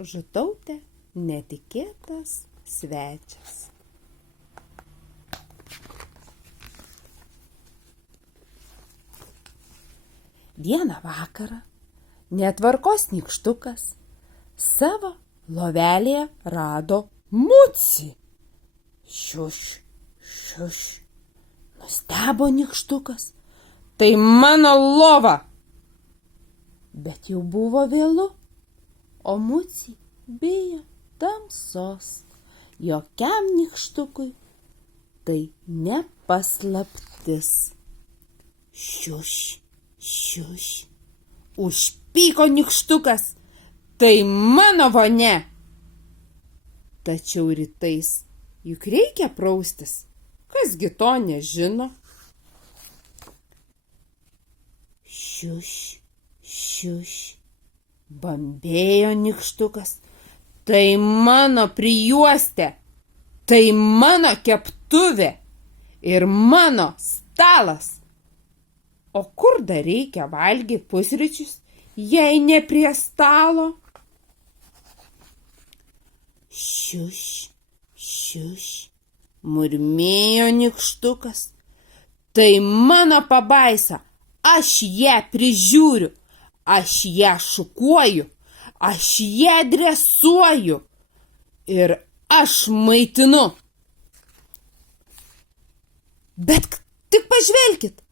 Žutautė netikėtas svečias. Vieną vakarą netvarkos nykštukas savo lovelėje rado Mucį. Šiuš, šiuš, nustebo nykštukas. Tai mano lova. Bet jau buvo vėlu, o Mucį bijo tamsos. Jokiam nykštukui tai ne paslaptis. Šiuš, šiuš, užpyko nykštukas. Tai mano vonia. Tačiau rytais juk reikia praustis. Kasgi to nežino? Šiuš, šiuš, bambėjo nykštukas. Tai mano prijuostė, tai mano keptuvė ir mano stalas. O kur dar reikia valgyti pusryčius, jei ne prie stalo? Šiuš, šiuš, murmėjo nykštukas. Tai mano pabaisa, aš ją prižiūriu, aš ją šukuoju, aš ją dresuoju ir aš maitinu. Bet tik pažvelkit,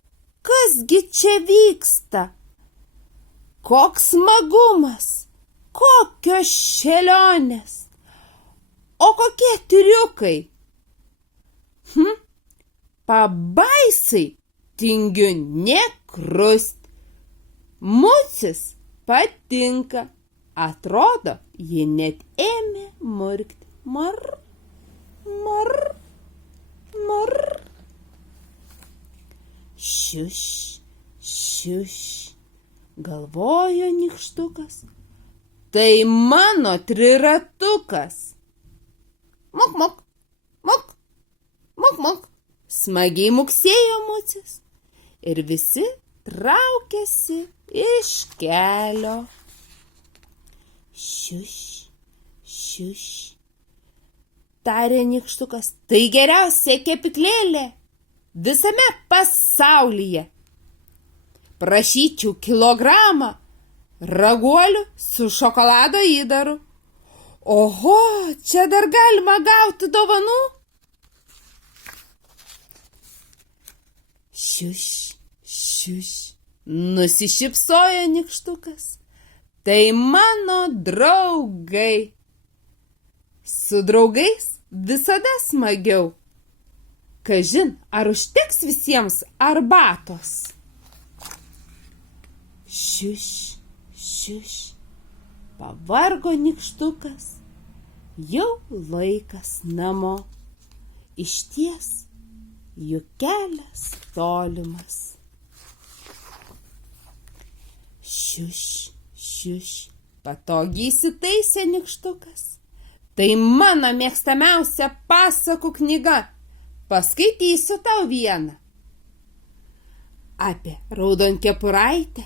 kasgi čia vyksta? Koks smagumas, kokios šėlionės, o kokie triukai. Pabaisai tingiu nekrust. Mucis patinka. Atrodo, ji net ėmė murkti. Mar, mar, mar. Šiuš, šiuš, galvojo nykštukas. Tai mano triratukas. Mok, mok, mok, mok, mok. Smagiai muksėjo Mucis ir visi traukėsi iš kelio. Šiuš, šiuš, tarė nykštukas, tai geriausia kepyklėlė visame pasaulyje. Prašyčiau kilogramą raguolių su šokolado įdaru. Oho, čia dar galima gauti dovanų? Šiuš, šiuš, nusišypsojo nykštukas. Tai mano draugai. Su draugais visada smagiau. Kažin, ar užteks visiems arbatos? Šiuš, šiuš, pavargo nykštukas. Jau laikas namo. Išties, juk kelias tolimas. Šiuš, šiuš, patogiai įsitaisė nykštukas. Tai mano mėgstamiausia pasakų knyga. Paskaitysiu tau vieną. Apie raudonkepuraitę,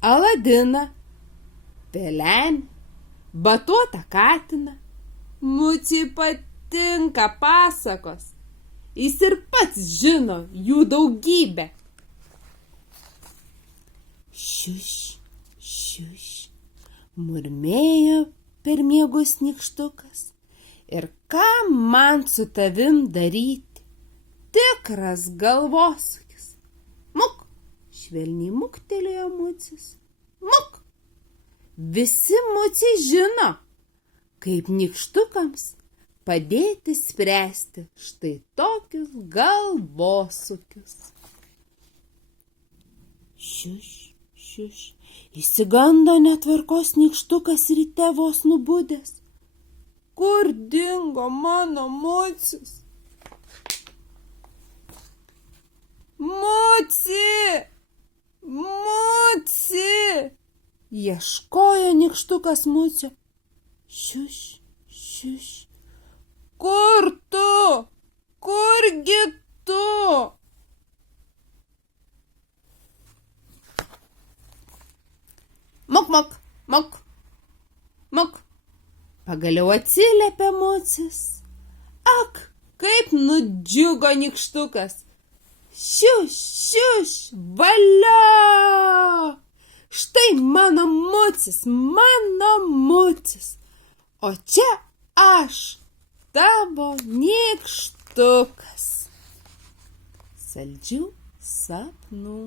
Aladiną, pelenį, batuotą katiną. Muciui patinka pasakos. Jis ir pats žino jų daugybę. Šiuš, šiuš, murmėjo per miegus nykštukas. Ir ką man su tavim daryti? Tikras galvosūkis. Muk, švelniai muktelėjo Mucis. Muk. Visi Muciai žino, kaip nykštukams padėti spręsti štai tokius galvosūkius. Šiuš, šiuš, įsigando netvarkos nykštukas ryte vos nubudęs. Kur dingo mano Mucis? Muci! Muci! Ieškojo nykštukas Mucio. Šiuš, šiuš. Kur tu? Kurgi tu? Mok, mok, mok, mok. Pagaliau atsiliepė mucis. Ak, kaip nudžiugo nykštukas. Šiuš, šiuš, valio! Štai mano mucis, o čia aš, tavo nykštukas. Saldžių sapnų.